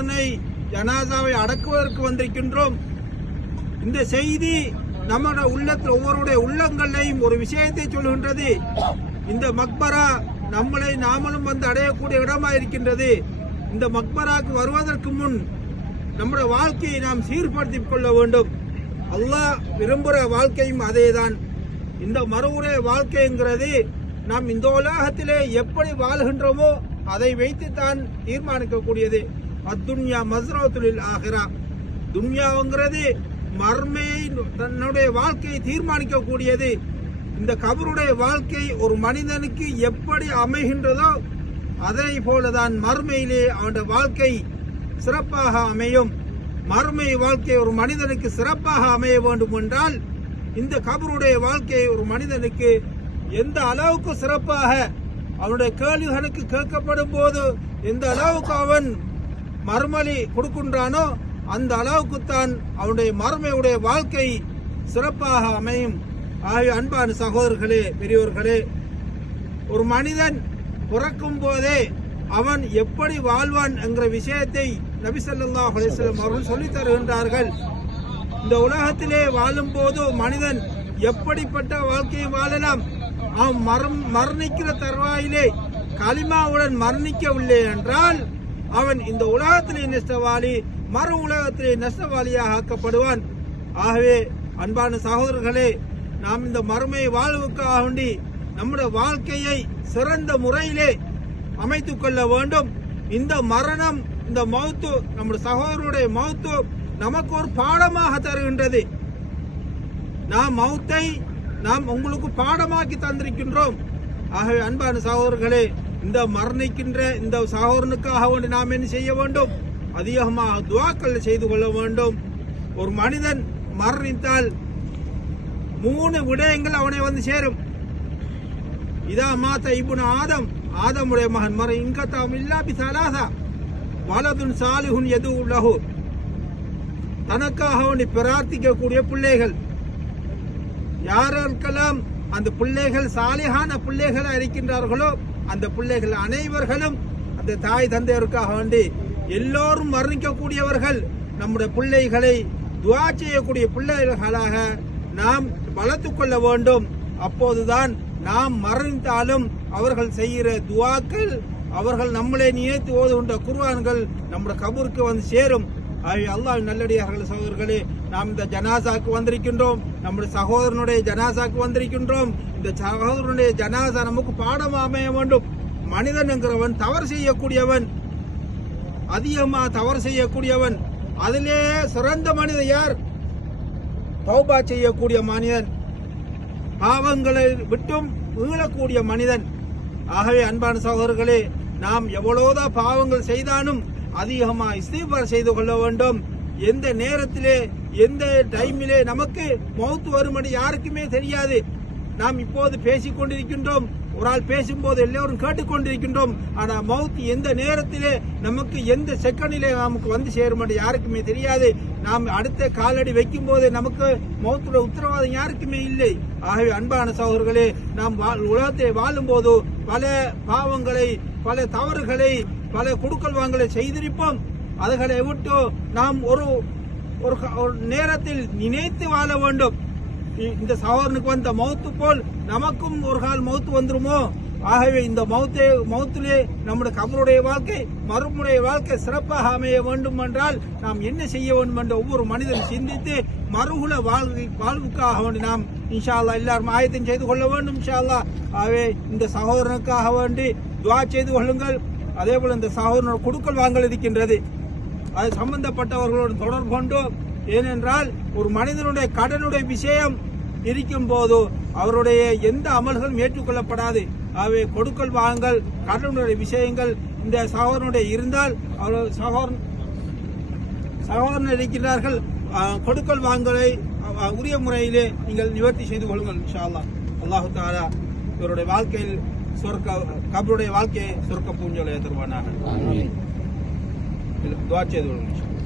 சகோதரனை ஜனாசாவை அடக்குவதற்கு வந்திருக்கின்றோம். இந்த செய்தி நம்முடைய உள்ளத்தில் ஒவ்வொருடைய உள்ளங்களையும் ஒரு விஷயத்தை சொல்கின்றது. இந்த மக்பரா நம்மளை நாமளும் வந்து அடையக்கூடிய இடமா இருக்கின்றது இந்த மக்பராக்கு வருவதற்கு முன் நம்முடைய வாழ்க்கையை நாம் சீர்படுத்திக் கொள்ள வேண்டும். அல்லாஹ் விரும்புகிற வாழ்க்கையும் அதேதான். இந்த மறுவுரை வாழ்க்கைங்கிறது நாம் இந்த உலகத்திலே எப்படி வாழ்கின்றோமோ அதை வைத்து தான் தீர்மானிக்கக்கூடியது. அத்துன்யா மஸ்ரவத்துலில் ஆகிறா துன்யாங்கிறது மர்மையை தன்னுடைய வாழ்க்கையை தீர்மானிக்கக்கூடியது. இந்த கபருடைய வாழ்க்கை ஒரு மனிதனுக்கு எப்படி அமைகின்றதோ அதே போலதான் மர்மையிலே அவனுடைய வாழ்க்கை சிறப்பாக அமையும். மறுமை வாழ்க்கை ஒரு மனிதனுக்கு சிறப்பாக அமைய வேண்டும் என்றால் இந்த கபருடைய வாழ்க்கை ஒரு மனிதனுக்கு எந்த அளவுக்கு சிறப்பாக அவனுடைய கேள்விகளுக்கு கேட்கப்படும் போது எந்த அளவுக்கு அவன் மறுமொழி கொடுக்கின்றானோ அந்த அளவுக்குத்தான் அவனுடைய மறுமையுடைய வாழ்க்கை சிறப்பாக அமையும். ஆகிய அன்பான சகோதரர்களே பெரியோர்களே ஒரு மனிதன் பிறக்கும் போதே அவன் எப்படி வாழ்வான் என்கிற விஷயத்தை நபிசல்லா ஸல்லல்லாஹு அவர்கள் சொல்லித் தருகின்றார்கள். இந்த உலகத்திலே வாழும் போது மனிதன் எப்படிப்பட்ட வாழ்க்கையை வாழலாம்? அவன் மரம் மரணிக்கிற தருவாயிலே களிமாவுடன் மரணிக்கவில்லை என்றால் அவன் இந்த உலகத்திலே நஷ்டவாளி மறு உலகத்திலே நஷ்டவாளியாக ஆக்கப்படுவான் ஆகவே அன்பான சகோதரர்களே நாம் இந்த மறுமை வாழ்வுக்காக வேண்டி நம்முடைய வாழ்க்கையை சிறந்த முறையிலே அமைத்துக் கொள்ள வேண்டும். இந்த மரணம் இந்த மௌத்து நம்முடைய சகோதரருடைய மௌத்து நமக்கு ஒரு பாடமாக தருகின்றது. நாம் மௌத்தை நாம் உங்களுக்கு பாடமாக்கி தந்திருக்கின்றோம். ஆகவே அன்பான சகோதரர்களே இந்த மரணிக்கின்ற இந்த சகோதரனுக்காக வேண்டி நாம் என்ன செய்ய வேண்டும்? அதிகமாக துவாக்கள் செய்து கொள்ள வேண்டும். ஒரு மனிதன் மரணித்தால் மூணு விடயங்கள் அவனை வந்து சேரும். இதா மாத்த இப்னு ஆதம் ஆதமுடைய மகன் மர இங்கத்தாம் இல்லா பி சலாசா வலதுன் சாலிஹுன் எது உள்ளஹு தனக்காக அவனை பிரார்த்திக்கக்கூடிய பிள்ளைகள். யாருக்கெல்லாம் அந்த பிள்ளைகள் சாலிகான பிள்ளைகள் இருக்கின்றார்களோ அந்த பிள்ளைகள் அனைவர்களும் அந்த தாய் தந்தையருக்காக வேண்டி எல்லோரும் வர்ணிக்கக்கூடியவர்கள் நம்முடைய பிள்ளைகளை துவா செய்யக்கூடிய பிள்ளைகளாக நாம் வளர்த்து கொள்ள வேண்டும். அப்போதுதான் நாம் மரணித்தாலும் அவர்கள் செய்கிற துவாக்கள் அவர்கள் நம்மளை நினைத்து ஓதுகின்ற குர்வான்கள் நம்முடைய கபூருக்கு வந்து சேரும். அல்லாஹ் நல்லடியார்கள் சகோதரர்களே நாம் இந்த ஜனாசாக்கு வந்திருக்கின்றோம். நம்முடைய சகோதரனுடைய ஜனாசாக்கு வந்திருக்கின்றோம். இந்த சகோதரனுடைய ஜனாசா நமக்கு பாடம் அமைய வேண்டும். மனிதன் என்கிறவன் தவறு செய்யக்கூடியவன். அதிகமா தவறு செய்யக்கூடியவன். அதிலே சிறந்த மனிதன் யார்? தௌபா செய்யக்கூடிய மனிதன். பாவங்களை விட்டும் மீளக்கூடிய மனிதன். ஆகவே அன்பான சகோதரர்களே நாம் எவ்வளவுதான் பாவங்கள் செய்தாலும் அதிகமாக இஸ்தீபார் செய்து கொள்ள வேண்டும். எந்த நேரத்திலே எந்த டைமிலே நமக்கு மௌத்து வருமனு யாருக்குமே தெரியாது. நாம் இப்போது பேசிக் கொண்டிருக்கின்றோம். ஒரு ஆள் பேசும்போது எல்லோரும் கேட்டுக்கொண்டிருக்கின்றோம் ஆனா மவுத் எந்த நேரத்திலே நமக்கு எந்த செகண்டிலே நமக்கு வந்து சேரும் என்று யாருக்குமே தெரியாது. நாம் அடுத்த காலடி வைக்கும் போது நமக்கு மௌத்தோட உத்தரவாதம் யாருக்குமே இல்லை. ஆகவே அன்பான சகோதரர்களே நாம் வா- உலகத்தை வாழும்போது பல பாவங்களை பல தவறுகளை பல குடுக்கல் வாங்கலை செய்திருப்போம். அதுகளை விட்டு நாம் ஒரு ஒரு ஒரு நேரத்தில் நினைத்து வாழ வேண்டும். இந்த சகோதரனுக்கு வந்த மௌத்து போல் நமக்கும் ஒரு கால் மௌத்து வந்துருமோ? ஆகவே இந்த மௌத்தே மௌத்திலே நம்முடைய கபருடைய வாழ்க்கை மறுமுடைய வாழ்க்கை சிறப்பாக அமைய வேண்டும் என்றால் நாம் என்ன செய்ய வேண்டும் என்ற ஒவ்வொரு மனிதன் சிந்தித்து மறுகுல வாழ்க்கை வாழ்வுக்காக வேண்டி நாம் இன்ஷா அல்லாஹ் எல்லாரும் ஆயத்தம் செய்து கொள்ள வேண்டும் இன்ஷா ஆகவே இந்த சகோதரனுக்காக வேண்டி துவா செய்து கொள்ளுங்கள். அதே போல இந்த சகோதரனோட குடுக்கல் வாங்கல் இருக்கின்றது. அது சம்பந்தப்பட்டவர்களோடு தொடர்பு கொண்டு ஏனென்றால் ஒரு மனிதனுடைய கடனுடைய விஷயம் இருக்கும் போது அவருடைய எந்த அமல்களும் ஏற்றுக்கொள்ளப்படாது. அவை கொடுக்கல் வாங்கல் கடனுடைய விஷயங்கள் இந்த சகோதரனுடைய இருந்தால் அவர் சகோதரன் சகோதரன் இருக்கிறார்கள் கொடுக்கல் வாங்கலை உரிய முறையிலே நீங்கள் நிவர்த்தி செய்து கொள்ளுங்கள் இன்ஷா அல்லாஹு தாரா இவருடைய வாழ்க்கையில் சொர்க்க கபருடைய வாழ்க்கையை சொர்க்க பூஞ்சோலை தருவானாக துவா செய்து கொள்ளுங்கள் இன்ஷா அல்லாஹ்.